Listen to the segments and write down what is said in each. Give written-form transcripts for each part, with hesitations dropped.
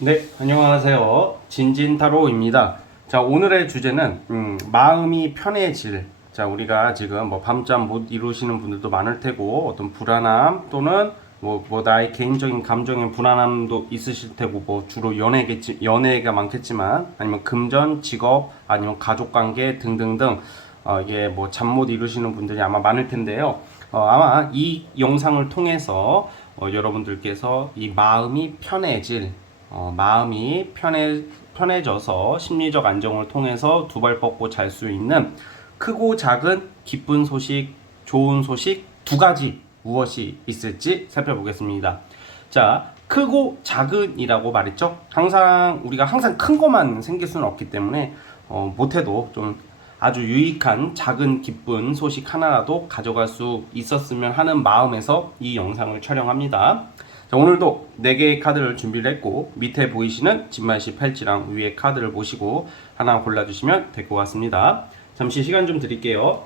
네, 안녕하세요. 진진타로입니다. 자, 오늘의 주제는 마음이 편해질. 자, 우리가 지금 뭐 밤잠 못 이루시는 분들도 많을 테고 어떤 불안함 또는 뭐 나의 개인적인 감정의 불안함도 있으실 테고 뭐 주로 연애가 많겠지만 아니면 금전, 직업, 아니면 가족 관계 등등등 이게 뭐 잠 못 이루시는 분들이 아마 많을 텐데요. 아마 이 영상을 통해서 여러분들께서 이 마음이 편해질 마음이 편해져서 심리적 안정을 통해서 두 발 뻗고 잘 수 있는 크고 작은 기쁜 소식, 좋은 소식 두 가지 무엇이 있을지 살펴보겠습니다. 자, 크고 작은이라고 말했죠. 우리가 항상 큰 것만 생길 수는 없기 때문에 못해도 좀 아주 유익한 작은 기쁜 소식 하나라도 가져갈 수 있었으면 하는 마음에서 이 영상을 촬영합니다. 자, 오늘도 4개의 카드를 준비를 했고 밑에 보이시는 진말씨 팔찌랑 위에 카드를 보시고 하나 골라주시면 될 것 같습니다. 잠시 시간 좀 드릴게요.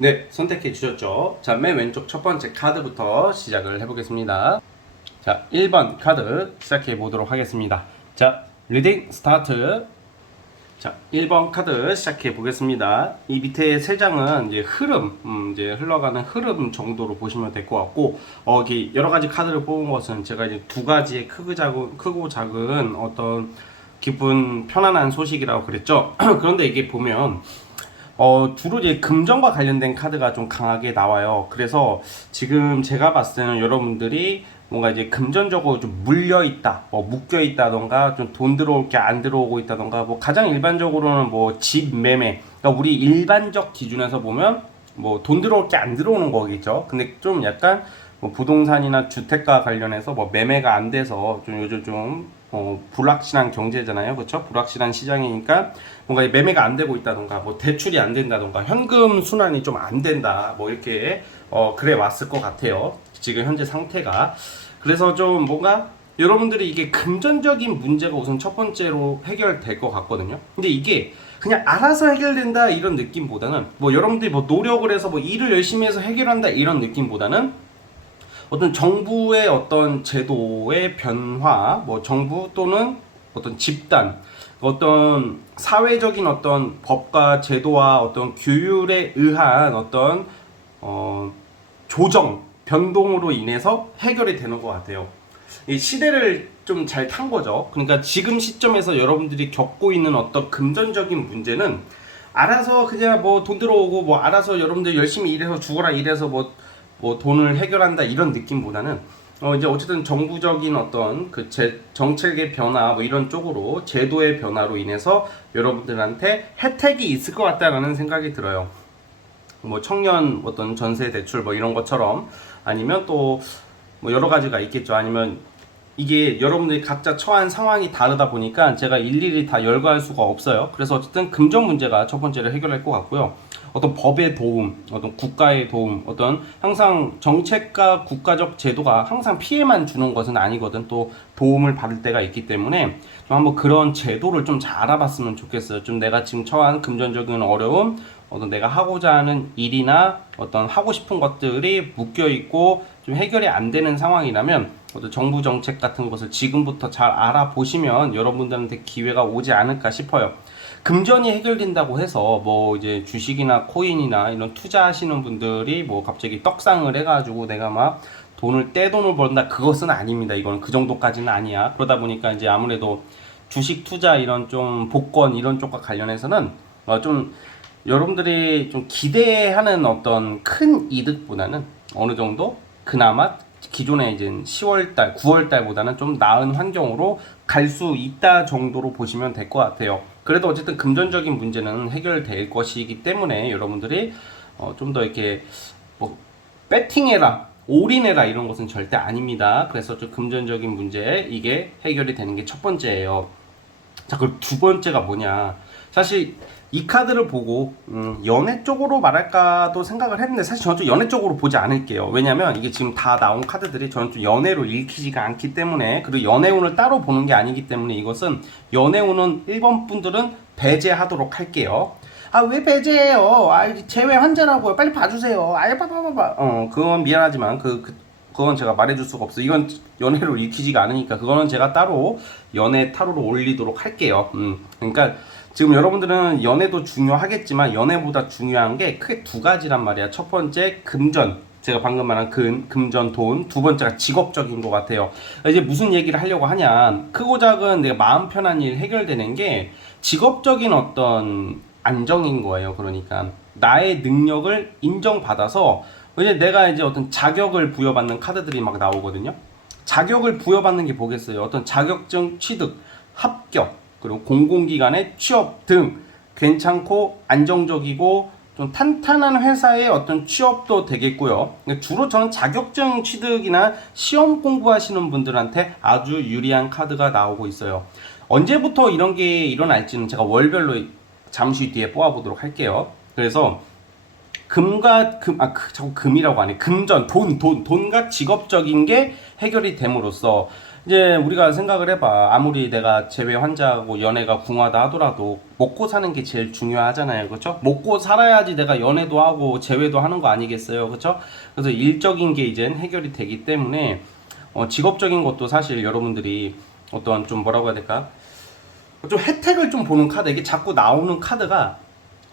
네, 선택해 주셨죠? 자, 맨 왼쪽 첫 번째 카드부터 시작을 해보겠습니다. 자, 1번 카드 시작해 보도록 하겠습니다. 자, 리딩 스타트. 자, 1번 카드 시작해 보겠습니다. 이 밑에 세 장은 이제 이제 흘러가는 흐름 정도로 보시면 될 것 같고, 여기 여러 가지 카드를 뽑은 것은 제가 이제 두 가지의 크고 작은 어떤 기쁜 편안한 소식이라고 그랬죠. 그런데 이게 보면 주로 이제 금전과 관련된 카드가 좀 강하게 나와요. 그래서 지금 제가 봤을 때는 여러분들이 뭔가 이제 금전적으로 좀 물려 있다, 묶여 있다던가, 좀 돈 들어올 게 안 들어오고 있다던가, 뭐 가장 일반적으로는 뭐 집 매매, 그러니까 우리 일반적 기준에서 보면 뭐 돈 들어올 게 안 들어오는 거겠죠. 근데 좀 약간 뭐 부동산이나 주택과 관련해서 뭐 매매가 안 돼서 좀 요즘 좀 불확실한 경제잖아요. 그렇죠? 불확실한 시장이니까 뭔가 매매가 안 되고 있다던가 뭐 대출이 안 된다던가 현금 순환이 좀 안 된다. 뭐 이렇게 그래 왔을 것 같아요. 지금 현재 상태가. 그래서 좀 뭔가 여러분들이 이게 금전적인 문제가 우선 첫 번째로 해결될 것 같거든요. 근데 이게 그냥 알아서 해결된다 이런 느낌보다는 뭐 여러분들이 뭐 노력을 해서 뭐 일을 열심히 해서 해결한다 이런 느낌보다는 어떤 정부의 어떤 제도의 변화, 뭐 정부 또는 어떤 집단, 어떤 사회적인 어떤 법과 제도와 어떤 규율에 의한 어떤 조정, 변동으로 인해서 해결이 되는 것 같아요. 이 시대를 좀 잘 탄 거죠. 그러니까 지금 시점에서 여러분들이 겪고 있는 어떤 금전적인 문제는 알아서 그냥 뭐 돈 들어오고 뭐 알아서 여러분들 열심히 일해서 죽어라 일해서 뭐 돈을 해결한다 이런 느낌보다는 이제 어쨌든 정부적인 어떤 그 정책의 변화 뭐 이런 쪽으로 제도의 변화로 인해서 여러분들한테 혜택이 있을 것 같다라는 생각이 들어요. 뭐 청년 어떤 전세 대출 뭐 이런 것처럼 아니면 또 뭐 여러 가지가 있겠죠. 아니면 이게 여러분들이 각자 처한 상황이 다르다 보니까 제가 일일이 다 열거할 수가 없어요. 그래서 어쨌든 금전 문제가 첫 번째로 해결할 것 같고요. 어떤 법의 도움, 어떤 국가의 도움, 어떤 항상 정책과 국가적 제도가 항상 피해만 주는 것은 아니거든. 또 도움을 받을 때가 있기 때문에 좀 한번 그런 제도를 좀 잘 알아봤으면 좋겠어요. 좀 내가 지금 처한 금전적인 어려움, 어떤 내가 하고자 하는 일이나 어떤 하고 싶은 것들이 묶여 있고 좀 해결이 안 되는 상황이라면 어떤 정부 정책 같은 것을 지금부터 잘 알아보시면 여러분들한테 기회가 오지 않을까 싶어요. 금전이 해결된다고 해서 뭐 이제 주식이나 코인이나 이런 투자하시는 분들이 뭐 갑자기 떡상을 해가지고 내가 막 떼돈을 번다 그것은 아닙니다. 이거는 그 정도까지는 아니야. 그러다 보니까 이제 아무래도 주식 투자 이런 좀 복권 이런 쪽과 관련해서는 좀 여러분들이 좀 기대하는 어떤 큰 이득보다는 어느 정도 그나마 기존에 이제 10월달, 9월달보다는 좀 나은 환경으로 갈 수 있다 정도로 보시면 될 것 같아요. 그래도 어쨌든 금전적인 문제는 해결될 것이기 때문에 여러분들이 좀 더 이렇게 뭐 배팅해라, 올인해라 이런 것은 절대 아닙니다. 그래서 좀 금전적인 문제 이게 해결이 되는 게 첫 번째예요. 자, 그럼 두 번째가 뭐냐? 사실 이 카드를 보고 연애 쪽으로 말할까도 생각을 했는데 사실 저는 좀 연애 쪽으로 보지 않을게요. 왜냐면 이게 지금 다 나온 카드들이 저는 좀 연애로 읽히지가 않기 때문에, 그리고 연애운을 따로 보는 게 아니기 때문에 이것은 연애운은 1번 분들은 배제하도록 할게요. 아, 왜 배제해요? 아, 제외 환자라고요. 빨리 봐주세요. 아예 봐봐봐봐. 그건 미안하지만 그건 제가 말해줄 수가 없어. 이건 연애로 읽히지가 않으니까 그거는 제가 따로 연애 타로로 올리도록 할게요. 그러니까 지금 여러분들은 연애도 중요하겠지만 연애보다 중요한 게 크게 두 가지란 말이야. 첫 번째 금전, 제가 방금 말한 금전 돈. 두 번째가 직업적인 것 같아요. 이제 무슨 얘기를 하려고 하냐, 크고 작은 내가 마음 편한 일 해결되는 게 직업적인 어떤 안정인 거예요. 그러니까 나의 능력을 인정받아서 이제 내가 이제 어떤 자격을 부여받는 카드들이 막 나오거든요. 자격을 부여받는 게 뭐겠어요? 어떤 자격증 취득, 합격, 그리고 공공기관의 취업 등 괜찮고 안정적이고 좀 탄탄한 회사의 어떤 취업도 되겠고요. 주로 저는 자격증 취득이나 시험 공부하시는 분들한테 아주 유리한 카드가 나오고 있어요. 언제부터 이런 게 일어날지는 제가 월별로 잠시 뒤에 뽑아보도록 할게요. 그래서 자꾸 금이라고 하네. 금전, 돈과 직업적인 게 해결이 됨으로써 이제 우리가 생각을 해봐. 아무리 내가 재회 환자하고 연애가 궁하다 하더라도 먹고 사는 게 제일 중요하잖아요. 그렇죠? 먹고 살아야지 내가 연애도 하고 재회도 하는 거 아니겠어요. 그렇죠? 그래서 일적인 게 이제 해결이 되기 때문에 직업적인 것도 사실 여러분들이 어떤 좀 뭐라고 해야 될까? 좀 혜택을 좀 보는 카드. 이게 자꾸 나오는 카드가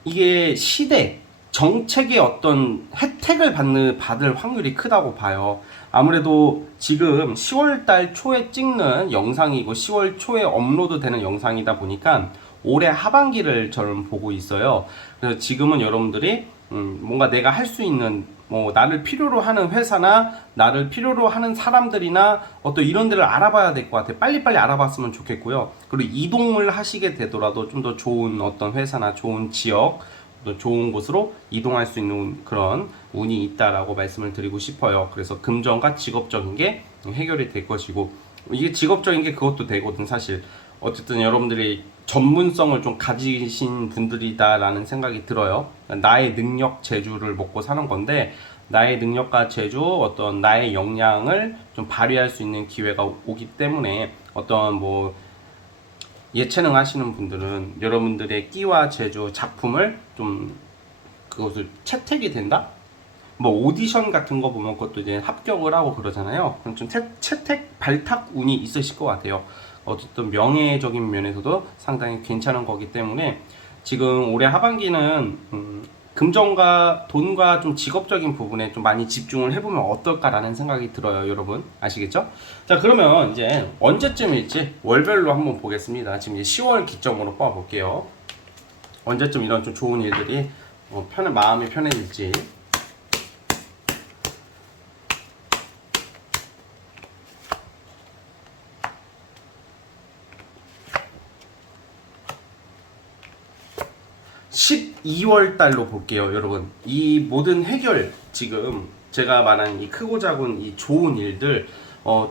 이게 시대 정책의 어떤 혜택을 받을 확률이 크다고 봐요. 아무래도 지금 10월달 초에 찍는 영상이고 10월 초에 업로드 되는 영상이다 보니까 올해 하반기를 저는 보고 있어요. 그래서 지금은 여러분들이 뭔가 내가 할 수 있는 나를 필요로 하는 회사나 나를 필요로 하는 사람들이나 어떤 이런 데를 알아봐야 될 것 같아요. 빨리빨리 알아봤으면 좋겠고요. 그리고 이동을 하시게 되더라도 좀 더 좋은 어떤 회사나 좋은 지역, 또 좋은 곳으로 이동할 수 있는 그런 운이 있다라고 말씀을 드리고 싶어요. 그래서 금전과 직업적인 게 해결이 될 것이고, 이게 직업적인 게 그것도 되거든 사실. 어쨌든 여러분들이 전문성을 좀 가지신 분들이다라는 생각이 들어요. 나의 능력 재주를 먹고 사는 건데, 나의 능력과 재주, 어떤 나의 역량을 좀 발휘할 수 있는 기회가 오기 때문에 어떤 예체능 하시는 분들은 여러분들의 끼와 재주, 작품을 좀 그것을 채택이 된다? 오디션 같은 거 보면 그것도 이제 합격을 하고 그러잖아요. 그럼 좀 채택, 발탁 운이 있으실 것 같아요. 어쨌든 명예적인 면에서도 상당히 괜찮은 거기 때문에 지금 올해 하반기는 금전과 돈과 좀 직업적인 부분에 좀 많이 집중을 해보면 어떨까라는 생각이 들어요. 여러분 아시겠죠? 자, 그러면 이제 언제쯤일지 월별로 한번 보겠습니다. 지금 이제 10월 기점으로 뽑아볼게요. 언제쯤 이런 좀 좋은 일들이 마음이 편해질지. 12월 달로 볼게요, 여러분. 이 모든 해결, 지금 제가 말한 이 크고 작은 이 좋은 일들,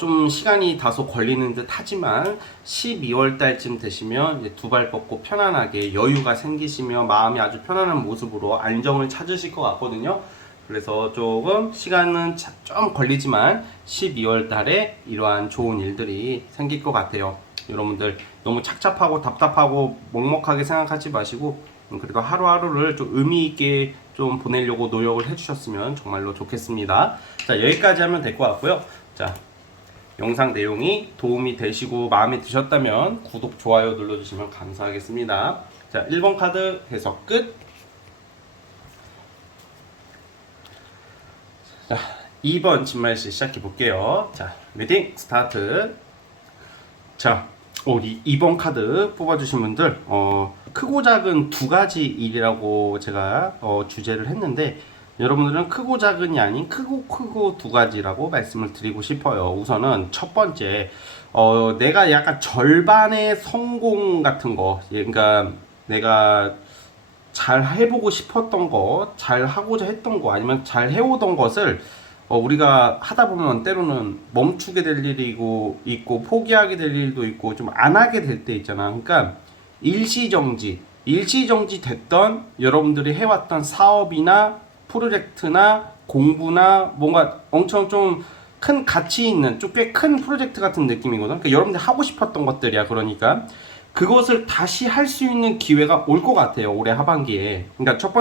좀 시간이 다소 걸리는 듯 하지만 12월 달쯤 되시면 이제 두 발 뻗고 편안하게 여유가 생기시며 마음이 아주 편안한 모습으로 안정을 찾으실 것 같거든요. 그래서 조금 시간은 좀 걸리지만 12월 달에 이러한 좋은 일들이 생길 것 같아요. 여러분들 너무 착잡하고 답답하고 먹먹하게 생각하지 마시고 그래도 하루하루를 좀 의미 있게 좀 보내려고 노력을 해주셨으면 정말로 좋겠습니다. 자, 여기까지 하면 될 것 같고요. 자, 영상 내용이 도움이 되시고 마음에 드셨다면 구독, 좋아요 눌러주시면 감사하겠습니다. 자, 1번 카드 해석 끝. 자, 2번 진말씨 시작해 볼게요. 자, 리딩 스타트. 자, 2번 카드 뽑아주신 분들, 크고 작은 두 가지 일이라고 제가 주제를 했는데, 여러분들은 크고 작은이 아닌 크고 두 가지라고 말씀을 드리고 싶어요. 우선은 첫 번째, 내가 약간 절반의 성공 같은 거, 그러니까 내가 잘 해보고 싶었던 거, 잘 하고자 했던 거, 아니면 잘 해오던 것을 우리가 하다 보면 때로는 멈추게 될 일이 있고 포기하게 될 일도 있고 좀 안 하게 될 때 있잖아. 그러니까 일시정지 됐던 여러분들이 해왔던 사업이나 프로젝트나 공부나 뭔가 엄청 좀 큰 가치 있는 좀 꽤 큰 프로젝트 같은 느낌이거든. 그러니까 여러분들 하고 싶었던 것들이야. 그러니까 그것을 다시 할 수 있는 기회가 올 것 같아요. 올해 하반기에. 그러니까 첫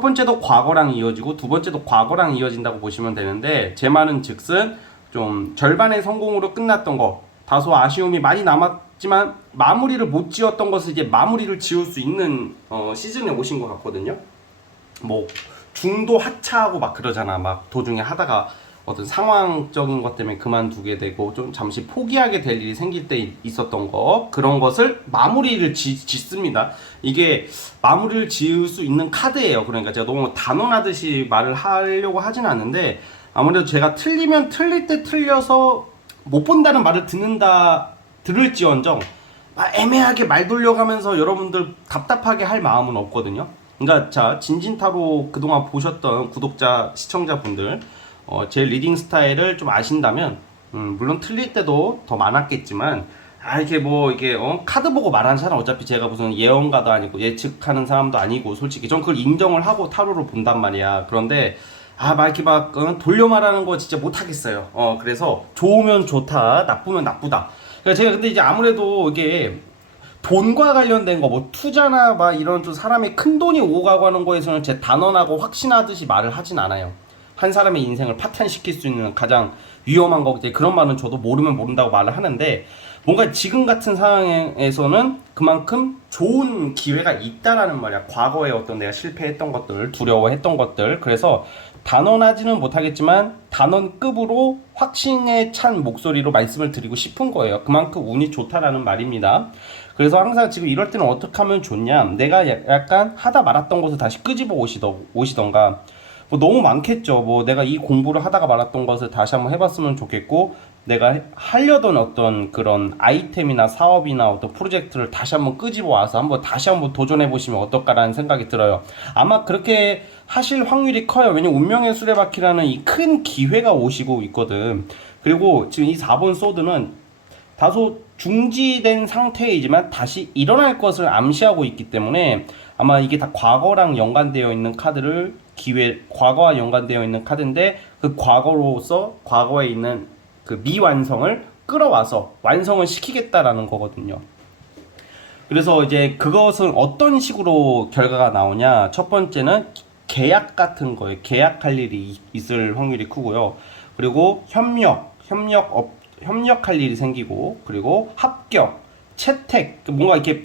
번째도 과거랑 이어지고 두 번째도 과거랑 이어진다고 보시면 되는데, 제 말은 즉슨 좀 절반의 성공으로 끝났던 거, 다소 아쉬움이 많이 남았지만 마무리를 못 지었던 것을 이제 마무리를 지을 수 있는 시즌에 오신 것 같거든요. 뭐 중도 하차하고 막 그러잖아. 막 도중에 하다가 어떤 상황적인 것 때문에 그만두게 되고 좀 잠시 포기하게 될 일이 생길 때 있었던 거, 그런 것을 마무리를 짓습니다. 이게 마무리를 지을 수 있는 카드예요. 그러니까 제가 너무 단언하듯이 말을 하려고 하진 않는데, 아무래도 제가 틀리면 틀릴 때 틀려서 못 본다는 말을 들을지언정 애매하게 말 돌려가면서 여러분들 답답하게 할 마음은 없거든요. 그러니까 자, 진진타로 그동안 보셨던 구독자 시청자분들, 제 리딩 스타일을 좀 아신다면, 물론 틀릴 때도 더 많았겠지만, 이게 카드 보고 말하는 사람, 어차피 제가 무슨 예언가도 아니고 예측하는 사람도 아니고, 솔직히 전 그걸 인정을 하고 타로를 본단 말이야. 그런데 돌려 말하는 거 진짜 못하겠어요. 그래서 좋으면 좋다, 나쁘면 나쁘다. 그러니까 제가 근데 이제 아무래도 이게 돈과 관련된 거, 뭐 투자나 막 이런 좀 사람이 큰 돈이 오고 가고 하는 거에서는 제 단언하고 확신하듯이 말을 하진 않아요. 한 사람의 인생을 파탄시킬 수 있는 가장 위험한 거, 그런 말은 저도 모르면 모른다고 말을 하는데, 뭔가 지금 같은 상황에서는 그만큼 좋은 기회가 있다라는 말이야. 과거에 어떤 내가 실패했던 것들, 두려워했던 것들. 그래서 단언하지는 못하겠지만 단언급으로 확신에 찬 목소리로 말씀을 드리고 싶은 거예요. 그만큼 운이 좋다라는 말입니다. 그래서 항상 지금 이럴 때는 어떻게 하면 좋냐, 내가 약간 하다 말았던 것을 다시 끄집어 오시던가, 뭐 너무 많겠죠. 뭐 내가 이 공부를 하다가 말았던 것을 다시 한번 해봤으면 좋겠고, 내가 하려던 어떤 그런 아이템이나 사업이나 어떤 프로젝트를 다시 한번 끄집어 와서 다시 한번 도전해 보시면 어떨까라는 생각이 들어요. 아마 그렇게 하실 확률이 커요. 왜냐면 운명의 수레바퀴라는 이 큰 기회가 오시고 있거든. 그리고 지금 이 4번 소드는 다소 중지된 상태이지만 다시 일어날 것을 암시하고 있기 때문에, 아마 이게 다 과거랑 연관되어 있는 과거와 연관되어 있는 카드인데, 그 과거로서 과거에 있는 그 미완성을 끌어와서 완성을 시키겠다라는 거거든요. 그래서 이제 그것은 어떤 식으로 결과가 나오냐, 첫 번째는 계약 같은 거에 계약할 일이 있을 확률이 크고요. 그리고 협력할 일이 생기고, 그리고 합격, 채택, 뭔가 이렇게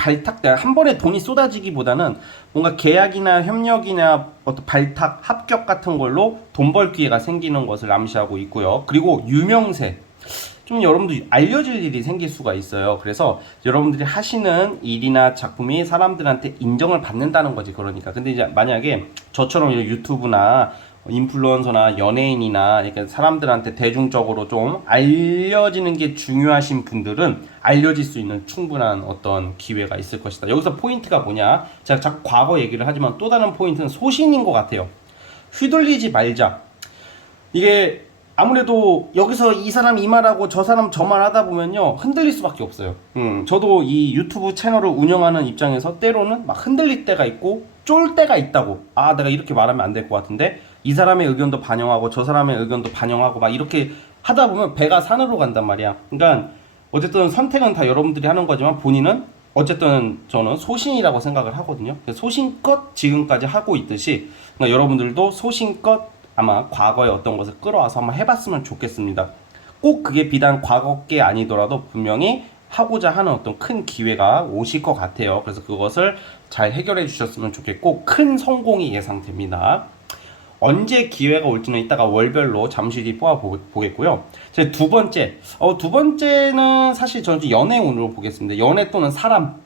한 번에 돈이 쏟아지기보다는 뭔가 계약이나 협력이나 어떤 발탁, 합격 같은 걸로 돈 벌 기회가 생기는 것을 암시하고 있고요. 그리고 유명세, 좀 여러분들 알려질 일이 생길 수가 있어요. 그래서 여러분들이 하시는 일이나 작품이 사람들한테 인정을 받는다는 거지. 그러니까 근데 이제 만약에 저처럼 유튜브나 인플루언서나 연예인이나 그러니까 사람들한테 대중적으로 좀 알려지는 게 중요하신 분들은 알려질 수 있는 충분한 어떤 기회가 있을 것이다. 여기서 포인트가 뭐냐, 제가 자꾸 과거 얘기를 하지만 또 다른 포인트는 소신인 것 같아요. 휘둘리지 말자. 이게 아무래도 여기서 이 사람 이 말하고 저 사람 저 말 하다 보면요, 흔들릴 수밖에 없어요. 저도 이 유튜브 채널을 운영하는 입장에서 때로는 막 흔들릴 때가 있고 쫄 때가 있다고. 내가 이렇게 말하면 안 될 것 같은데 이 사람의 의견도 반영하고 저 사람의 의견도 반영하고 막 이렇게 하다 보면 배가 산으로 간단 말이야. 그러니까 어쨌든 선택은 다 여러분들이 하는 거지만 본인은 어쨌든 저는 소신이라고 생각을 하거든요. 소신껏 지금까지 하고 있듯이, 그러니까 여러분들도 소신껏 아마 과거의 어떤 것을 끌어와서 한번 해봤으면 좋겠습니다. 꼭 그게 비단 과거 게 아니더라도 분명히 하고자 하는 어떤 큰 기회가 오실 것 같아요. 그래서 그것을 잘 해결해 주셨으면 좋겠고, 큰 성공이 예상됩니다. 언제 기회가 올지는 이따가 월별로 잠시 뒤 보겠고요. 제 두 번째는 사실 저는 연애운으로 보겠습니다. 연애 또는 사람,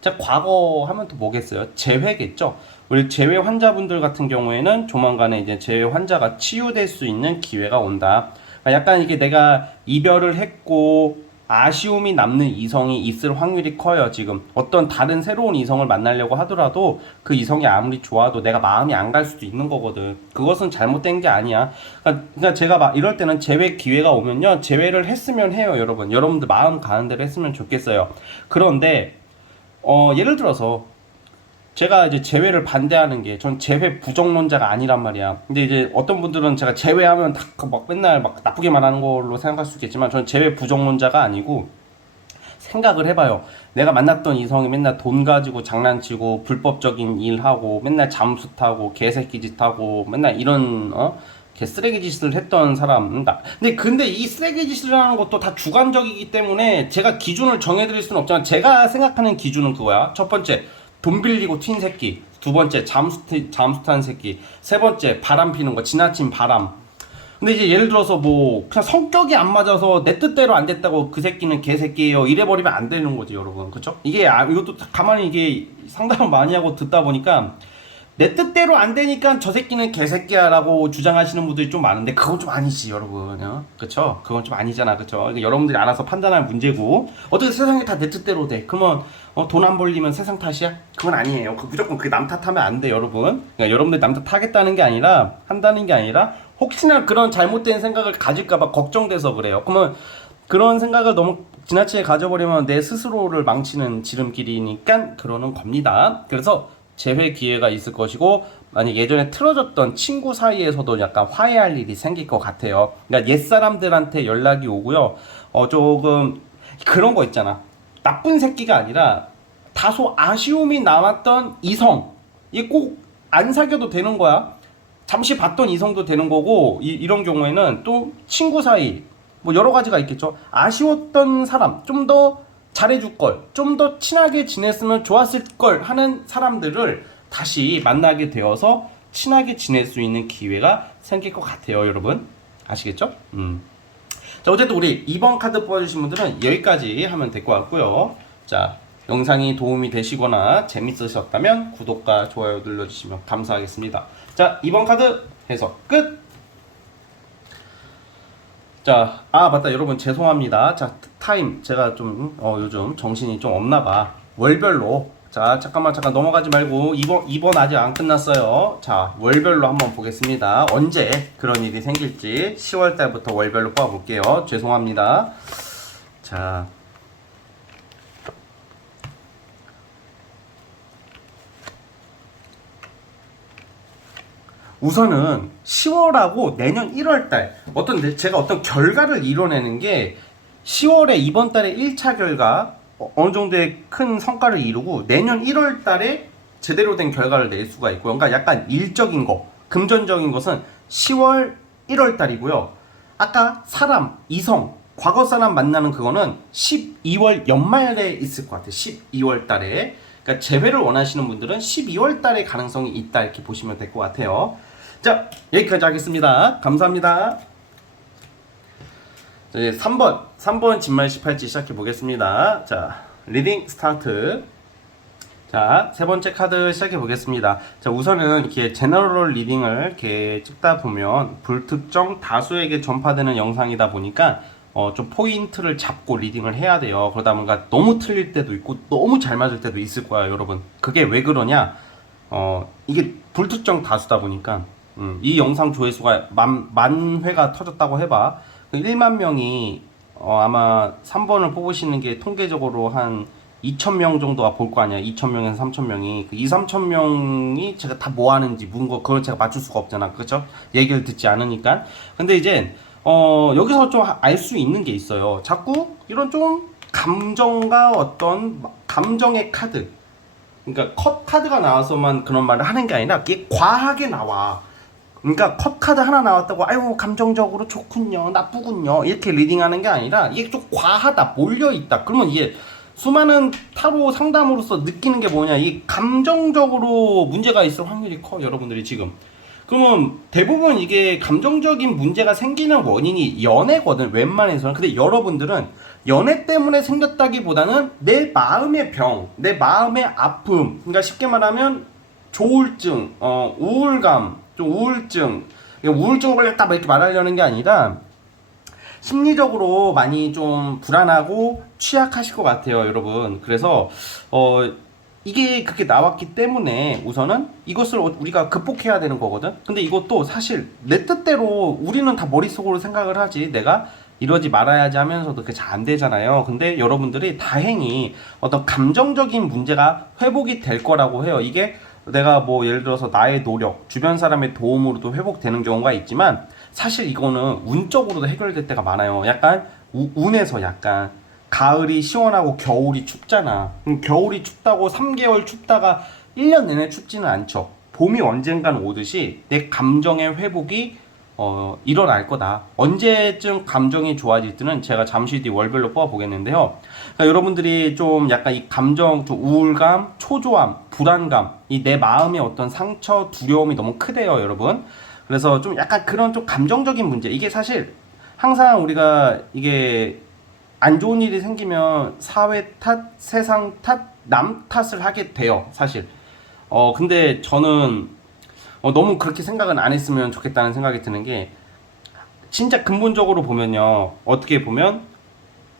제가 과거 하면 또 뭐겠어요? 재회겠죠. 우리 재회 환자분들 같은 경우에는 조만간에 이제 재회 환자가 치유될 수 있는 기회가 온다. 약간 이게 내가 이별을 했고 아쉬움이 남는 이성이 있을 확률이 커요. 지금 어떤 다른 새로운 이성을 만나려고 하더라도 그 이성이 아무리 좋아도 내가 마음이 안 갈 수도 있는 거거든. 그것은 잘못된 게 아니야. 그러니까 제가 막 이럴 때는 재회 기회가 오면요, 재회를 했으면 해요. 여러분들 마음 가는 대로 했으면 좋겠어요. 그런데 예를 들어서 제가 이제 재회를 반대하는 게, 전 재회 부정론자가 아니란 말이야. 근데 이제 어떤 분들은 제가 재회하면 막 맨날 막 나쁘게 말하는 걸로 생각할 수 있겠지만, 저는 재회 부정론자가 아니고, 생각을 해봐요. 내가 만났던 이성이 맨날 돈 가지고 장난치고 불법적인 일 하고 맨날 잠수 타고 개새끼 짓 하고 맨날 이런 개 쓰레기 짓을 했던 사람. 근데 이 쓰레기 짓을 하는 것도 다 주관적이기 때문에 제가 기준을 정해드릴 수는 없지만, 제가 생각하는 기준은 그거야. 첫 번째, 돈 빌리고 튄 새끼. 두 번째, 잠수 탄 새끼. 세 번째, 바람 피는 거, 지나친 바람. 근데 이제 예를 들어서 뭐 그냥 성격이 안 맞아서 내 뜻대로 안 됐다고 그 새끼는 개새끼예요 이래버리면 안 되는 거지, 여러분. 그쵸? 이게 이것도 가만히 이게 상담을 많이 하고 듣다 보니까, 내 뜻대로 안 되니까 저 새끼는 개새끼야라고 주장하시는 분들이 좀 많은데, 그건 좀 아니지, 여러분. 그쵸? 그건 좀 아니잖아. 그쵸? 그러니까 여러분들이 알아서 판단할 문제고, 어떻게 세상이 다 내 뜻대로 돼? 그러면 돈 안 벌리면 세상 탓이야? 그건 아니에요. 무조건 그게 남 탓하면 안 돼, 여러분. 그러니까 여러분들 남 탓하겠다는 게 아니라, 한다는 게 아니라, 혹시나 그런 잘못된 생각을 가질까봐 걱정돼서 그래요. 그러면 그런 생각을 너무 지나치게 가져버리면 내 스스로를 망치는 지름길이니까 그러는 겁니다. 그래서 재회 기회가 있을 것이고, 만약 예전에 틀어졌던 친구 사이에서도 약간 화해할 일이 생길 것 같아요. 그러니까 옛사람들한테 연락이 오고요. 조금 그런 거 있잖아. 나쁜 새끼가 아니라 다소 아쉬움이 남았던 이성. 이게 꼭 안 사귀어도 되는 거야. 잠시 봤던 이성도 되는 거고, 이런 경우에는 또 친구 사이 뭐 여러 가지가 있겠죠. 아쉬웠던 사람, 좀 더 잘해줄 걸, 좀 더 친하게 지냈으면 좋았을 걸 하는 사람들을 다시 만나게 되어서 친하게 지낼 수 있는 기회가 생길 것 같아요, 여러분. 아시겠죠? 자, 어쨌든 우리 2번 카드 뽑아주신 분들은 여기까지 하면 될 것 같고요. 자, 영상이 도움이 되시거나 재밌으셨다면 구독과 좋아요 눌러주시면 감사하겠습니다. 자, 2번 카드 해석 끝! 자, 맞다, 여러분 죄송합니다. 자, 타임 제가 좀 요즘 정신이 좀 없나봐. 월별로, 자, 잠깐 넘어가지 말고, 2번 아직 안 끝났어요. 자, 월별로 한번 보겠습니다. 언제 그런 일이 생길지 10월달부터 월별로 뽑아볼게요. 죄송합니다. 자, 우선은 10월하고 내년 1월달 제가 어떤 결과를 이뤄내는 게, 10월에 이번 달에 1차 결과 어느 정도의 큰 성과를 이루고 내년 1월달에 제대로 된 결과를 낼 수가 있고요. 그러니까 약간 일적인 거, 금전적인 것은 10월 1월달이고요. 아까 사람, 이성, 과거 사람 만나는 그거는 12월 연말에 있을 것 같아요. 12월달에. 그러니까 재회를 원하시는 분들은 12월달에 가능성이 있다, 이렇게 보시면 될 것 같아요. 자, 여기까지 하겠습니다. 감사합니다. 자, 이제 3번 진말 18지 시작해 보겠습니다. 자, 리딩 스타트. 자, 세 번째 카드 시작해 보겠습니다. 자, 우선은 이렇게 제너럴 리딩을 이렇게 찍다 보면 불특정 다수에게 전파되는 영상이다 보니까 좀 포인트를 잡고 리딩을 해야 돼요. 그러다 보니까 너무 틀릴 때도 있고 너무 잘 맞을 때도 있을 거야, 여러분. 그게 왜 그러냐? 이게 불특정 다수다 보니까 이 영상 조회수가 만 회가 터졌다고 해봐. 1만 명이 아마 3번을 뽑으시는 게 통계적으로 한 2,000명 정도가 볼 거 아니야. 2,000명에서 3,000명이. 3,000명이 제가 다 뭐 하는지, 그걸 제가 맞출 수가 없잖아. 그쵸? 얘기를 듣지 않으니까. 근데 이제, 여기서 좀 알 수 있는 게 있어요. 자꾸 이런 좀 감정과 어떤 감정의 카드. 그러니까 컷 카드가 나와서만 그런 말을 하는 게 아니라 이게 과하게 나와. 그러니까 컷 카드 하나 나왔다고 아유 감정적으로 좋군요, 나쁘군요, 이렇게 리딩하는 게 아니라 이게 좀 과하다, 몰려있다. 그러면 이게 수많은 타로 상담으로서 느끼는 게 뭐냐, 이 감정적으로 문제가 있을 확률이 커, 여러분들이 지금. 그러면 대부분 이게 감정적인 문제가 생기는 원인이 연애거든, 웬만해서는. 근데 여러분들은 연애 때문에 생겼다기보다는 내 마음의 병, 내 마음의 아픔, 그러니까 쉽게 말하면 조울증, 우울감, 좀 우울증, 우울증 걸렸다 뭐 이렇게 말하려는 게 아니라, 심리적으로 많이 좀 불안하고 취약하실 것 같아요, 여러분. 그래서 이게 그렇게 나왔기 때문에 우선은 이것을 우리가 극복해야 되는 거거든. 근데 이것도 사실 내 뜻대로 우리는 다 머릿속으로 생각을 하지, 내가 이러지 말아야지 하면서도 그게 잘 안 되잖아요. 근데 여러분들이 다행히 어떤 감정적인 문제가 회복이 될 거라고 해요. 이게 내가 뭐 예를 들어서 나의 노력, 주변 사람의 도움으로도 회복되는 경우가 있지만, 사실 이거는 운적으로도 해결될 때가 많아요. 약간 운에서 약간 가을이 시원하고 겨울이 춥잖아. 겨울이 춥다고 3개월 춥다가 1년 내내 춥지는 않죠. 봄이 언젠간 오듯이 내 감정의 회복이 일어날 거다. 언제쯤 감정이 좋아질지는 제가 잠시 뒤 월별로 뽑아보겠는데요. 그러니까 여러분들이 좀 약간 이 감정, 좀 우울감, 초조함, 불안감, 이 내 마음의 어떤 상처, 두려움이 너무 크대요, 여러분. 그래서 좀 약간 그런 좀 감정적인 문제. 이게 사실 항상 우리가 이게 안 좋은 일이 생기면 사회 탓, 세상 탓, 남 탓을 하게 돼요, 사실. 근데 저는 너무 그렇게 생각은 안 했으면 좋겠다는 생각이 드는 게, 진짜 근본적으로 보면요, 어떻게 보면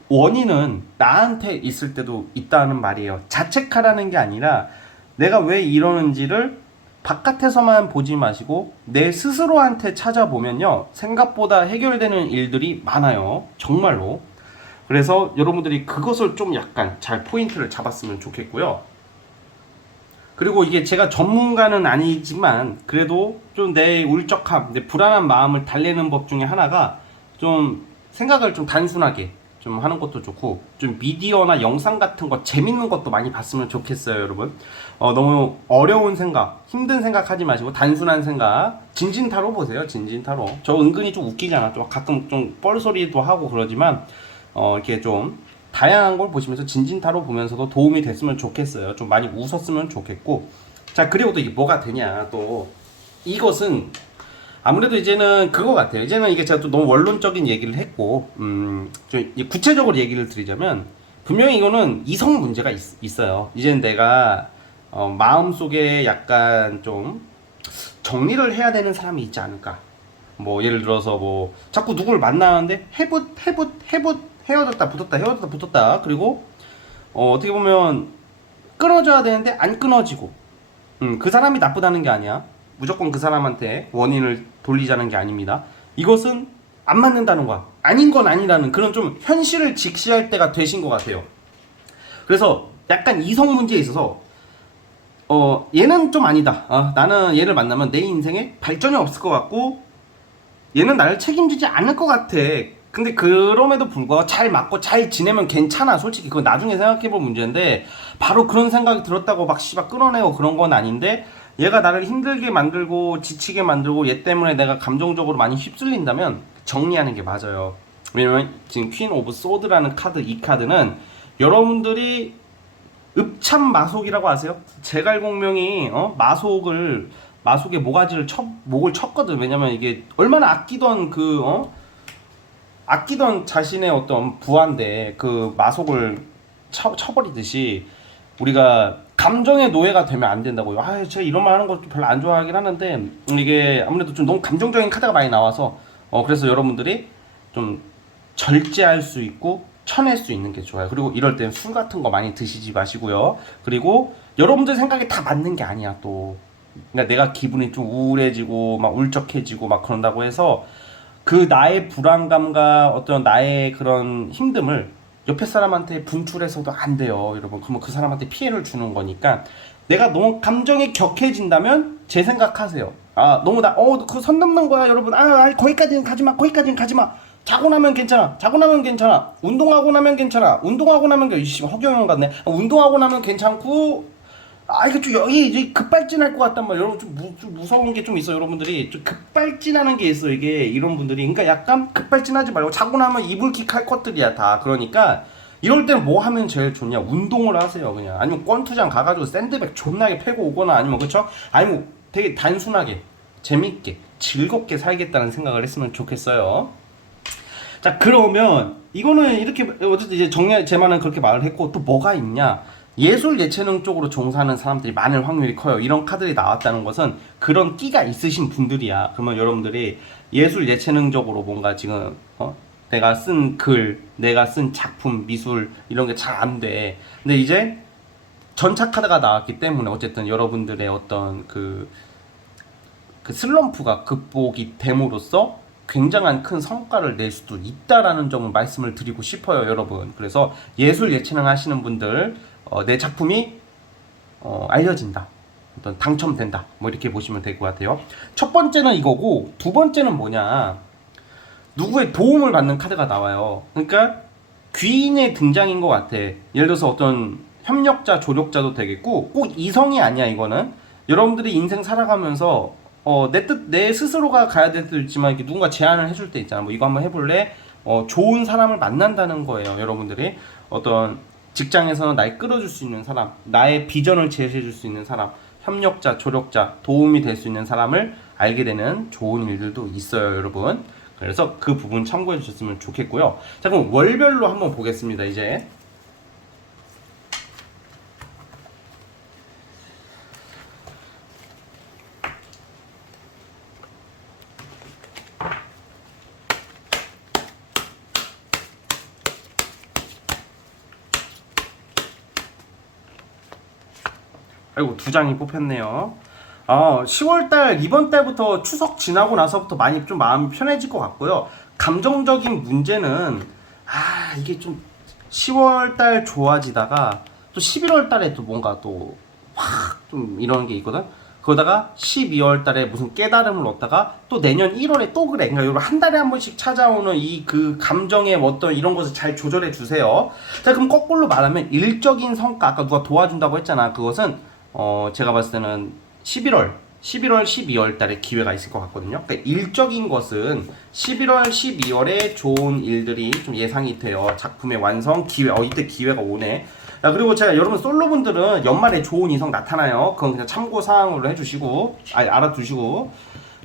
원인은 나한테 있을 때도 있다는 말이에요. 자책하라는 게 아니라 내가 왜 이러는지를 바깥에서만 보지 마시고 내 스스로한테 찾아보면요, 생각보다 해결되는 일들이 많아요, 정말로. 그래서 여러분들이 그것을 좀 약간 잘 포인트를 잡았으면 좋겠고요. 그리고 이게 제가 전문가는 아니지만 그래도 좀 내 울적함, 내 불안한 마음을 달래는 법 중에 하나가, 좀 생각을 좀 단순하게 좀 하는 것도 좋고, 좀 미디어나 영상 같은 거 재밌는 것도 많이 봤으면 좋겠어요, 여러분. 너무 어려운 생각, 힘든 생각 하지 마시고 단순한 생각, 진진타로 보세요. 진진타로. 저 은근히 좀 웃기잖아. 좀 가끔 좀 뻘소리도 하고 그러지만 이렇게 좀 다양한 걸 보시면서 진진타로 보면서도 도움이 됐으면 좋겠어요. 좀 많이 웃었으면 좋겠고. 자, 그리고 또 이게 뭐가 되냐, 또 이것은 아무래도 이제는 그거 같아요. 이제는 이게 제가 또 너무 원론적인 얘기를 했고, 좀 구체적으로 얘기를 드리자면, 분명히 이거는 이성 문제가 있어요. 이제는 내가 마음속에 약간 좀 정리를 해야 되는 사람이 있지 않을까. 뭐 예를 들어서 뭐 자꾸 누구를 만나는데 해붓 헤어졌다 붙었다 헤어졌다 붙었다, 그리고 어떻게 보면 끊어져야 되는데 안 끊어지고, 그 사람이 나쁘다는 게 아니야. 무조건 그 사람한테 원인을 돌리자는 게 아닙니다. 이것은 안 맞는다는 거야. 아닌 건 아니라는 그런 좀 현실을 직시할 때가 되신 것 같아요. 그래서 약간 이성 문제에 있어서 얘는 좀 아니다. 나는 얘를 만나면 내 인생에 발전이 없을 것 같고 얘는 나를 책임지지 않을 것 같아. 근데 그럼에도 불구하고 잘 맞고 잘 지내면 괜찮아. 솔직히 그건 나중에 생각해볼 문제인데, 바로 그런 생각이 들었다고 막 씨발 끌어내고 그런 건 아닌데, 얘가 나를 힘들게 만들고 지치게 만들고 얘 때문에 내가 감정적으로 많이 휩쓸린다면 정리하는 게 맞아요. 왜냐면 지금 퀸 오브 소드라는 카드, 이 카드는 여러분들이 읍참마속이라고 아세요? 제갈공명이 마속에 목을 쳤거든. 왜냐면 이게 얼마나 아끼던 자신의 어떤 부하인데 그 마속을 쳐버리듯이 우리가 감정의 노예가 되면 안 된다고요. 제가 이런 말 하는 것도 별로 안 좋아하긴 하는데, 이게 아무래도 좀 너무 감정적인 카드가 많이 나와서 그래서 여러분들이 좀 절제할 수 있고 쳐낼 수 있는 게 좋아요. 그리고 이럴 때는 술 같은 거 많이 드시지 마시고요. 그리고 여러분들 생각이 다 맞는 게 아니야, 또. 그러니까 내가 기분이 좀 우울해지고 막 울적해지고 막 그런다고 해서 그 나의 불안감과 어떤 나의 그런 힘듦을 옆에 사람한테 분출해서도 안 돼요, 여러분. 그러면 그 사람한테 피해를 주는 거니까, 내가 너무 감정이 격해진다면 제 생각하세요. 너무 그 선 넘는 거야, 여러분. 거기까지는 가지마, 거기까지는 가지마. 자고 나면 괜찮아, 자고 나면 괜찮아. 운동하고 나면 괜찮아, 운동하고 나면 허경영 같네. 운동하고 나면 괜찮고, 이거 좀 여기 급발진할 것 같단 말이야. 여러분 좀 무서운 게 좀 있어. 여러분들이 좀 급발진하는 게 있어, 이게. 이런 분들이. 그러니까 약간 급발진하지 말고 자고 나면 이불킥 할 것들이야 다. 그러니까 이럴 때는 뭐 하면 제일 좋냐? 운동을 하세요, 그냥. 아니면 권투장 가가지고 샌드백 존나게 패고 오거나, 아니면 그쵸? 아니면 되게 단순하게 재밌게 즐겁게 살겠다는 생각을 했으면 좋겠어요. 자, 그러면 이거는 이렇게 어쨌든 이제 제 말은 그렇게 말을 했고, 또 뭐가 있냐? 예술 예체능 쪽으로 종사하는 사람들이 많을 확률이 커요. 이런 카드들이 나왔다는 것은 그런 끼가 있으신 분들이야. 그러면 여러분들이 예술 예체능적으로 뭔가 지금 내가 쓴 글, 내가 쓴 작품, 미술 이런 게 잘 안 돼. 근데 이제 전차 카드가 나왔기 때문에 어쨌든 여러분들의 어떤 그 슬럼프가 극복이 됨으로써 굉장한 큰 성과를 낼 수도 있다라는 점을 말씀을 드리고 싶어요, 여러분. 그래서 예술 예체능 하시는 분들 내 작품이 알려진다, 어떤 당첨된다, 뭐 이렇게 보시면 될 것 같아요. 첫 번째는 이거고, 두 번째는 뭐냐, 누구의 도움을 받는 카드가 나와요. 그러니까 귀인의 등장인 것 같아. 예를 들어서 어떤 협력자, 조력자도 되겠고, 꼭 이성이 아니야. 이거는 여러분들이 인생 살아가면서 내 스스로가 가야 될 때도 있지만 이렇게 누군가 제안을 해줄 때 있잖아. 뭐 이거 한번 해볼래? 좋은 사람을 만난다는 거예요. 여러분들이 어떤 직장에서는 날 끌어줄 수 있는 사람, 나의 비전을 제시해줄 수 있는 사람, 협력자, 조력자, 도움이 될 수 있는 사람을 알게 되는 좋은 일들도 있어요, 여러분. 그래서 그 부분 참고해 주셨으면 좋겠고요. 자, 그럼 월별로 한번 보겠습니다. 이제 아이고, 두 장이 뽑혔네요. 10월달, 이번 달부터 추석 지나고 나서부터 많이 좀 마음이 편해질 것 같고요. 감정적인 문제는 이게 좀 10월달 좋아지다가 또 11월달에 또 뭔가 또 확 좀 이런 게 있거든. 그러다가 12월달에 무슨 깨달음을 얻다가 또 내년 1월에 또 그래. 그러니까 여러분 한 달에 한 번씩 찾아오는 이 그 감정의 어떤 이런 것을 잘 조절해 주세요. 자, 그럼 거꾸로 말하면 일적인 성과, 아까 누가 도와준다고 했잖아. 그것은 제가 봤을 때는 11월, 12월 달에 기회가 있을 것 같거든요. 그러니까 일적인 것은 11월, 12월에 좋은 일들이 좀 예상이 돼요. 작품의 완성, 기회, 이때 기회가 오네. 그리고 제가 여러분 솔로분들은 연말에 좋은 이성 나타나요. 그건 그냥 참고사항으로 해주시고, 알아두시고.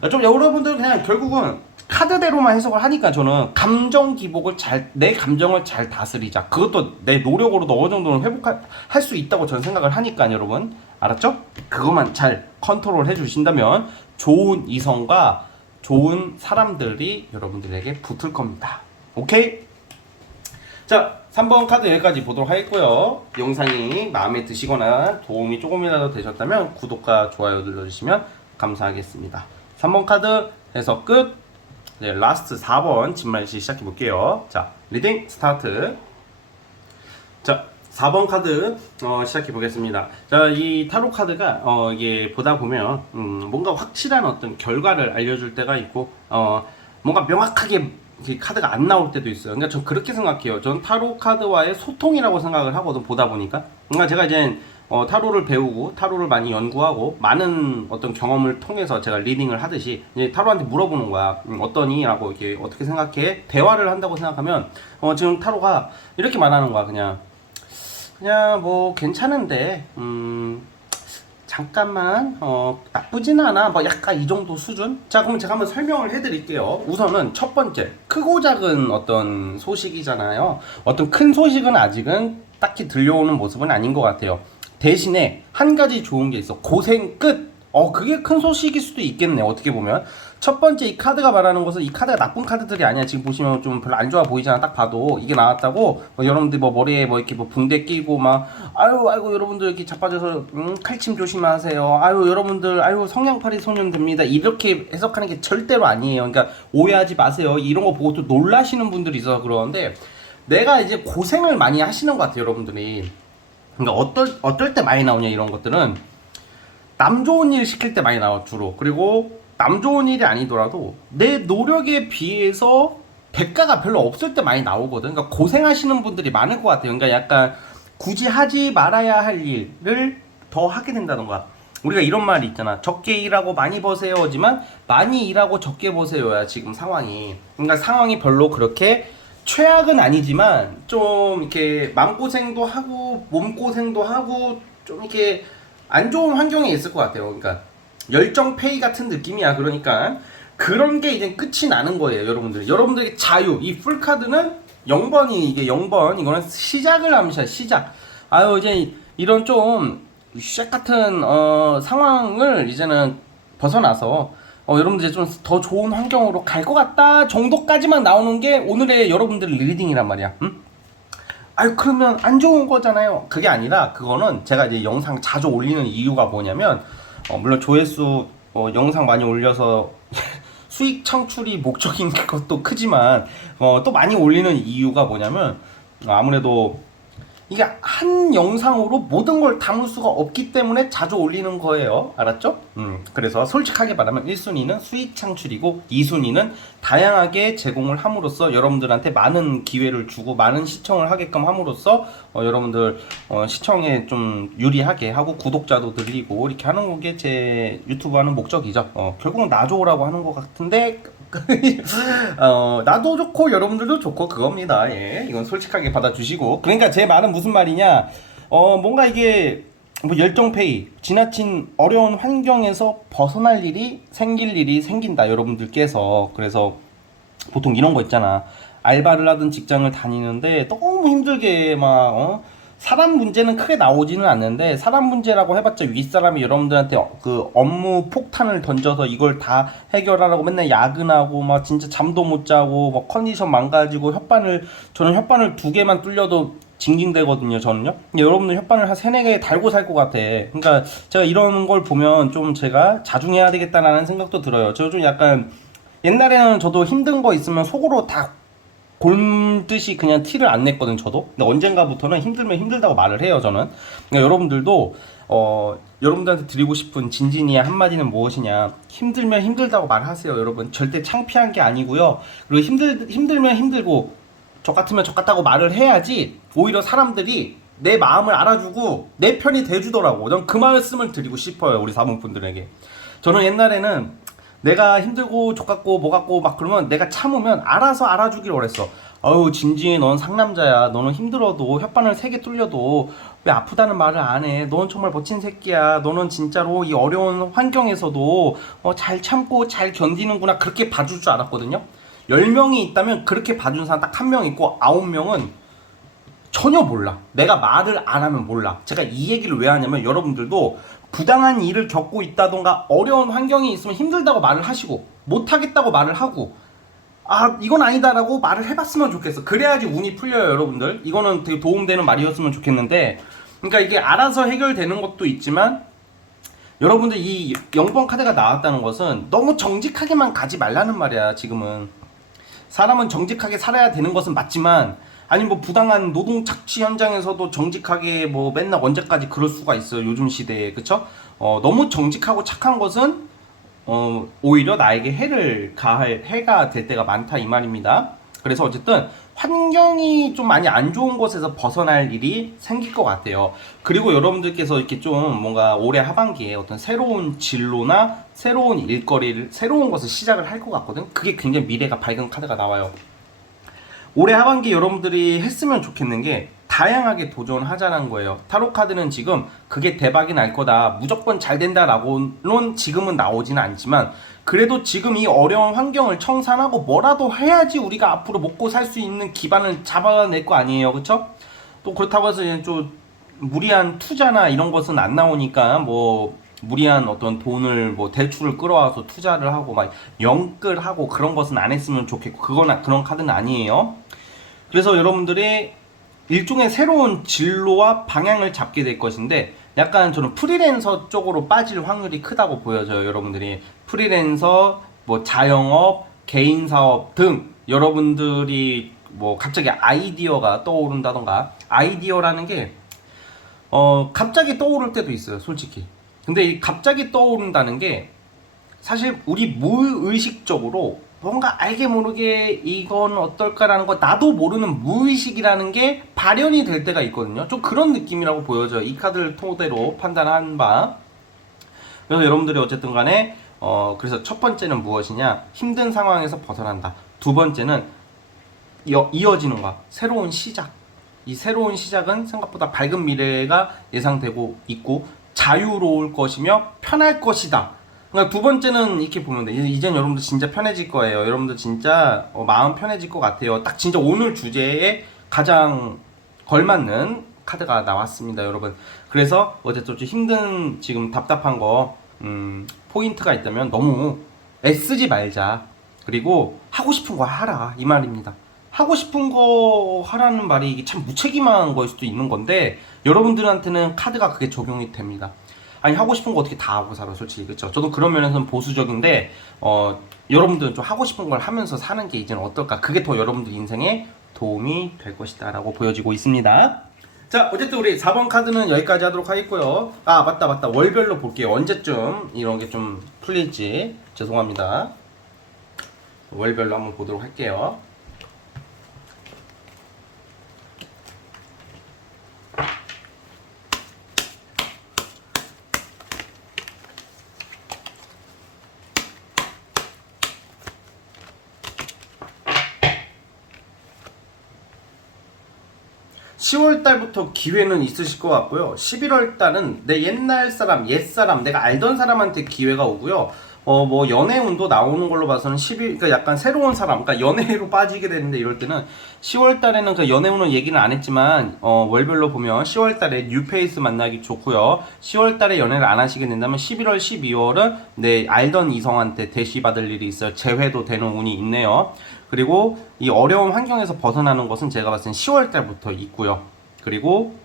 좀 여러분들 그냥 결국은 카드대로만 해석을 하니까 저는 감정 기복을 내 감정을 잘 다스리자. 그것도 내 노력으로도 어느 정도는 회복할 수 있다고 저는 생각을 하니까 여러분. 알았죠? 그것만 잘 컨트롤 해주신다면 좋은 이성과 좋은 사람들이 여러분들에게 붙을 겁니다. 오케이? 자, 3번 카드 여기까지 보도록 하겠고요. 영상이 마음에 드시거나 도움이 조금이라도 되셨다면 구독과 좋아요 눌러주시면 감사하겠습니다. 3번 카드 해석 끝. 네, 라스트 4번 진말시 시작해 볼게요. 자, 리딩 스타트. 자, 4번 카드 시작해 보겠습니다. 자, 이 타로 카드가 이게 보다 보면 뭔가 확실한 어떤 결과를 알려줄 때가 있고 뭔가 명확하게 카드가 안 나올 때도 있어요. 그러니까 전 그렇게 생각해요. 전 타로 카드와의 소통이라고 생각을 하거든, 보다 보니까. 그러니까 제가 이제 타로를 배우고 타로를 많이 연구하고 많은 어떤 경험을 통해서 제가 리딩을 하듯이 이제 타로한테 물어보는 거야. 어떠니? 라고 이렇게 어떻게 생각해? 대화를 한다고 생각하면 지금 타로가 이렇게 말하는 거야. 그냥 뭐 괜찮은데 잠깐만 나쁘진 않아, 뭐 약간 이 정도 수준. 자, 그럼 제가 한번 설명을 해드릴게요. 우선은 첫 번째, 크고 작은 어떤 소식이잖아요. 어떤 큰 소식은 아직은 딱히 들려오는 모습은 아닌 것 같아요. 대신에 한 가지 좋은 게 있어. 고생 끝. 그게 큰 소식일 수도 있겠네, 어떻게 보면. 첫 번째, 이 카드가 말하는 것은 이 카드가 나쁜 카드들이 아니야. 지금 보시면 좀 별로 안 좋아 보이잖아. 딱 봐도 이게 나왔다고 여러분들 뭐 머리에 뭐 이렇게 뭐 붕대 끼고 막 아이고 여러분들 이렇게 자빠져서 칼침 조심하세요. 여러분들 성냥팔이 소년 됩니다. 이렇게 해석하는 게 절대로 아니에요. 그러니까 오해하지 마세요. 이런 거 보고 또 놀라시는 분들이 있어서 그러는데, 내가 이제 고생을 많이 하시는 것 같아요, 여러분들이. 그러니까 어떨 때 많이 나오냐, 이런 것들은 남 좋은 일 시킬 때 많이 나와, 주로. 그리고 남 좋은 일이 아니더라도 내 노력에 비해서 대가가 별로 없을 때 많이 나오거든. 그러니까 고생하시는 분들이 많을 것 같아요. 그러니까 약간 굳이 하지 말아야 할 일을 더 하게 된다는 거야. 우리가 이런 말이 있잖아. 적게 일하고 많이 버세요지만 많이 일하고 적게 버세요야, 지금 상황이. 그러니까 상황이 별로 그렇게 최악은 아니지만 좀 이렇게 마음고생도 하고 몸고생도 하고 좀 이렇게 안 좋은 환경에 있을 것 같아요. 그러니까 열정페이 같은 느낌이야. 그러니까 그런 게 이제 끝이 나는 거예요, 여러분들. 여러분들에게 자유. 이 풀카드는 0번이, 이게 0번. 이거는 시작을 암시야, 시작. 이제 이런 좀 쉣 같은 상황을 이제는 벗어나서 여러분들 좀 더 좋은 환경으로 갈 것 같다 정도까지만 나오는 게 오늘의 여러분들 리딩이란 말이야. 응? 아유 그러면 안 좋은 거잖아요. 그게 아니라 그거는 제가 이제 영상 자주 올리는 이유가 뭐냐면 물론 조회수 영상 많이 올려서 수익 창출이 목적인 것도 크지만 또 많이 올리는 이유가 뭐냐면 아무래도 이게 한 영상으로 모든 걸 담을 수가 없기 때문에 자주 올리는 거예요. 알았죠? 그래서 솔직하게 말하면 1순위는 수익 창출이고 2순위는 다양하게 제공을 함으로써 여러분들한테 많은 기회를 주고 많은 시청을 하게끔 함으로써 여러분들 시청에 좀 유리하게 하고 구독자도 늘리고 이렇게 하는 게 제 유튜브 하는 목적이죠. 결국은 나 좋으라고 하는 것 같은데 나도 좋고 여러분들도 좋고 그겁니다. 예, 이건 솔직하게 받아주시고. 그러니까 제 말은 무슨 말이냐, 뭔가 이게 뭐 열정페이, 지나친 어려운 환경에서 벗어날 일이 생긴다 여러분들께서. 그래서 보통 이런 거 있잖아. 알바를 하든 직장을 다니는데 너무 힘들게 막 사람 문제는 크게 나오지는 않는데, 사람 문제라고 해봤자 윗사람이 여러분들한테 그 업무 폭탄을 던져서 이걸 다 해결하라고 맨날 야근하고 막 진짜 잠도 못 자고 막 컨디션 망가지고 저는 혓바늘 2개만 뚫려도 징징대거든요, 저는요. 근데 여러분들 혓바늘 한 3-4개 달고 살 것 같아. 그러니까 제가 이런 걸 보면 좀 제가 자중해야 되겠다라는 생각도 들어요. 저 좀 약간 옛날에는 저도 힘든 거 있으면 속으로 다 골듯이 그냥 티를 안 냈거든 저도. 근데 언젠가부터는 힘들면 힘들다고 말을 해요 저는. 그러니까 여러분들도 여러분들한테 드리고 싶은 진진이의 한마디는 무엇이냐, 힘들면 힘들다고 말하세요 여러분. 절대 창피한 게 아니고요. 그리고 힘들면 힘들고 저 같으면 저 같다고 말을 해야지 오히려 사람들이 내 마음을 알아주고 내 편이 돼주더라고. 전 그 말씀을 드리고 싶어요 우리 사모분들에게. 저는 옛날에는 내가 힘들고 족같고 뭐같고 막 그러면 내가 참으면 알아서 알아주길 원했어. 아유 진진이 넌 상남자야. 너는 힘들어도 혓바늘 3개 뚫려도 왜 아프다는 말을 안 해. 넌 정말 멋진 새끼야. 너는 진짜로 이 어려운 환경에서도 잘 참고 잘 견디는구나. 그렇게 봐줄 줄 알았거든요. 10명이 있다면 그렇게 봐준 사람 딱 1명 있고 9명은 전혀 몰라. 내가 말을 안 하면 몰라. 제가 이 얘기를 왜 하냐면 여러분들도 부당한 일을 겪고 있다던가 어려운 환경이 있으면 힘들다고 말을 하시고 못하겠다고 말을 하고 이건 아니다라고 말을 해봤으면 좋겠어. 그래야지 운이 풀려요 여러분들. 이거는 되게 도움되는 말이었으면 좋겠는데, 그러니까 이게 알아서 해결되는 것도 있지만 여러분들 이 0번 카드가 나왔다는 것은 너무 정직하게만 가지 말라는 말이야. 지금은 사람은 정직하게 살아야 되는 것은 맞지만, 아니 뭐 부당한 노동 착취 현장에서도 정직하게 뭐 맨날 언제까지 그럴 수가 있어요 요즘 시대에. 그쵸? 너무 정직하고 착한 것은 오히려 나에게 해가 될 때가 많다 이 말입니다. 그래서 어쨌든 환경이 좀 많이 안 좋은 곳에서 벗어날 일이 생길 것 같아요. 그리고 여러분들께서 이렇게 좀 뭔가 올해 하반기에 어떤 새로운 진로나 새로운 일거리를, 새로운 것을 시작을 할 것 같거든. 그게 굉장히 미래가 밝은 카드가 나와요. 올해 하반기 여러분들이 했으면 좋겠는 게 다양하게 도전하자는 거예요. 타로 카드는 지금 그게 대박이 날 거다, 무조건 잘 된다라고는 지금은 나오지는 않지만, 그래도 지금 이 어려운 환경을 청산하고 뭐라도 해야지 우리가 앞으로 먹고 살 수 있는 기반을 잡아낼 거 아니에요. 그쵸? 또 그렇다고 해서 좀 무리한 투자나 이런 것은 안 나오니까 뭐 무리한 어떤 돈을 뭐 대출을 끌어와서 투자를 하고 막 영끌하고 그런 것은 안 했으면 좋겠고, 그런 카드는 아니에요. 그래서 여러분들이 일종의 새로운 진로와 방향을 잡게 될 것인데, 약간 저는 프리랜서 쪽으로 빠질 확률이 크다고 보여져요. 여러분들이 프리랜서, 뭐 자영업, 개인 사업 등 여러분들이 뭐 갑자기 아이디어가 떠오른다던가, 아이디어라는 게 갑자기 떠오를 때도 있어요 솔직히. 근데 이 갑자기 떠오른다는 게 사실 우리 무의식적으로 뭔가 알게 모르게 이건 어떨까라는 거, 나도 모르는 무의식이라는 게 발현이 될 때가 있거든요. 좀 그런 느낌이라고 보여져요. 이 카드를 토대로 판단한 바. 그래서 여러분들이 어쨌든 간에 그래서 첫 번째는 무엇이냐, 힘든 상황에서 벗어난다. 두 번째는 이어지는 거, 새로운 시작. 이 새로운 시작은 생각보다 밝은 미래가 예상되고 있고 자유로울 것이며 편할 것이다. 그러니까 두 번째는 이렇게 보면 돼. 이젠 여러분들 진짜 편해질 거예요. 여러분들 진짜 마음 편해질 것 같아요. 딱 진짜 오늘 주제에 가장 걸맞는 카드가 나왔습니다 여러분. 그래서 어쨌든 좀 힘든, 지금 답답한 거 포인트가 있다면 너무 애쓰지 말자. 그리고 하고 싶은 거 하라 이 말입니다. 하고 싶은 거 하라는 말이 이게 참 무책임한 거일 수도 있는 건데 여러분들한테는 카드가 그게 적용이 됩니다. 아니 하고 싶은 거 어떻게 다 하고 살아 솔직히 그렇죠. 저도 그런 면에서는 보수적인데 여러분들은 좀 하고 싶은 걸 하면서 사는 게 이제는 어떨까? 그게 더 여러분들 인생에 도움이 될 것이다 라고 보여지고 있습니다. 자 어쨌든 우리 4번 카드는 여기까지 하도록 하겠고요. 아 맞다 월별로 볼게요. 언제쯤 이런 게 좀 풀릴지 죄송합니다. 월별로 한번 보도록 할게요. 10월 달부터 기회는 있으실 것 같고요. 11월 달은 내 옛날 사람, 옛 사람, 내가 알던 사람한테 기회가 오고요. 뭐 연애운도 나오는 걸로 봐서는 그러니까 약간 새로운 사람, 그러니까 연애로 빠지게 되는데 이럴 때는 10월 달에는 그 연애운은 얘기는 안 했지만 월별로 보면 10월 달에 뉴페이스 만나기 좋고요. 10월 달에 연애를 안 하시게 된다면 11월, 12월은 내 알던 이성한테 대시 받을 일이 있어요. 재회도 되는 운이 있네요. 그리고 이 어려운 환경에서 벗어나는 것은 제가 봤을 땐 10월 달부터 있고요. 그리고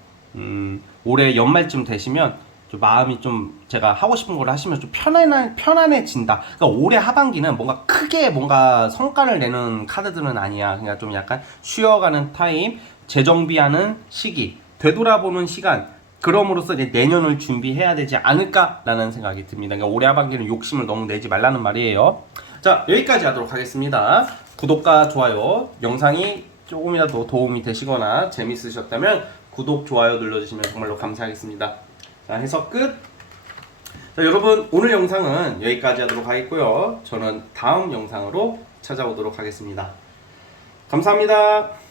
올해 연말쯤 되시면 좀 마음이 좀 제가 하고 싶은 걸 하시면 좀 편안해진다. 그러니까 올해 하반기는 뭔가 크게 뭔가 성과를 내는 카드들은 아니야. 그러니까 좀 약간 쉬어가는 타임, 재정비하는 시기, 되돌아보는 시간. 그럼으로써 이제 내년을 준비해야 되지 않을까라는 생각이 듭니다. 그러니까 올해 하반기는 욕심을 너무 내지 말라는 말이에요. 자 여기까지 하도록 하겠습니다. 구독과 좋아요, 영상이 조금이라도 도움이 되시거나 재밌으셨다면 구독, 좋아요 눌러주시면 정말로 감사하겠습니다. 자 해석 끝. 자 여러분 오늘 영상은 여기까지 하도록 하겠고요. 저는 다음 영상으로 찾아오도록 하겠습니다. 감사합니다.